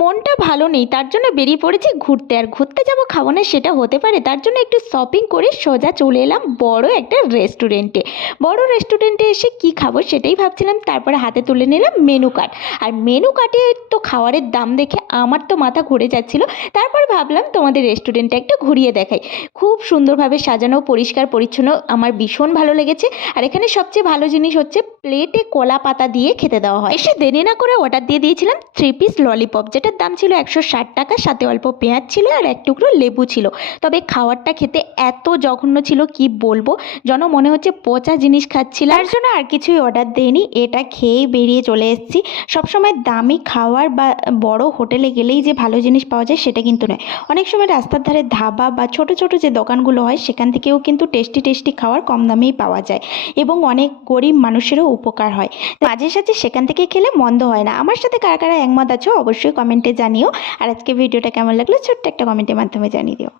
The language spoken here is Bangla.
মনটা ভালো নেই, তার জন্য বেরিয়ে পড়েছি ঘুরতে। আর ঘুরতে যাব, খাবো না সেটা হতে পারে? তার জন্য একটু শপিং করে সোজা চলে এলাম বড় একটা রেস্টুরেন্টে। বড় রেস্টুরেন্টে এসে কি খাবো সেটাই ভাবছিলাম। তারপরে হাতে তুলে নিলাম মেনু কার্ড। আর মেনু কার্ডে তো খাবারের দাম দেখে আমার তো মাথা ঘুরে যাচ্ছিল। তারপর ভাবলাম তোমাদের রেস্টুরেন্টটা একটু ঘুরিয়ে দেখাই। খুব সুন্দরভাবে সাজানো, পরিষ্কার পরিচ্ছন্ন, আমার ভীষণ ভালো লেগেছে। আর এখানে সবচেয়ে ভালো জিনিস হচ্ছে প্লেটে কলা পাতা দিয়ে খেতে দেওয়া হয়। এসে দেরি না করে অর্ডার দিয়ে দিয়েছিলাম 3 পিস ললিপপ, যেটার দাম ছিল 160 টাকা। সাথে অল্প পেঁয়াজ ছিল আর এক টুকরো লেবু ছিল। তবে খাবারটা খেতে এত জঘন্য ছিল কি বলবো, যেন মনে হচ্ছে পচা জিনিস খাচ্ছিলাম। তার জন্য আর কিছুই অর্ডার দেইনি, এটা খেয়েই বেরিয়ে চলে এসেছি। সবসময় দামি খাওয়ার বা বড় হোটেলে গেলেই যে ভালো জিনিস পাওয়া যায় সেটা কিন্তু নয়। অনেক সময় রাস্তার ধারে ধাবা বা ছোট ছোট যে দোকানগুলো হয় সেখান থেকেও কিন্তু টেস্টি টেস্টি খাবার কম দামেই পাওয়া যায় এবং অনেক গরিব মানুষেরও উপকার হয়। মাঝে সাঝে সেখান থেকে খেলে মন্দ হয় না। আমার সাথে কারা কারা একমত আছো অবশ্যই কমেন্টে জানিও। আর আজকে ভিডিওটা কেমন লাগলো ছোট্ট একটা কমেন্টের মাধ্যমে জানিয়ে দিও।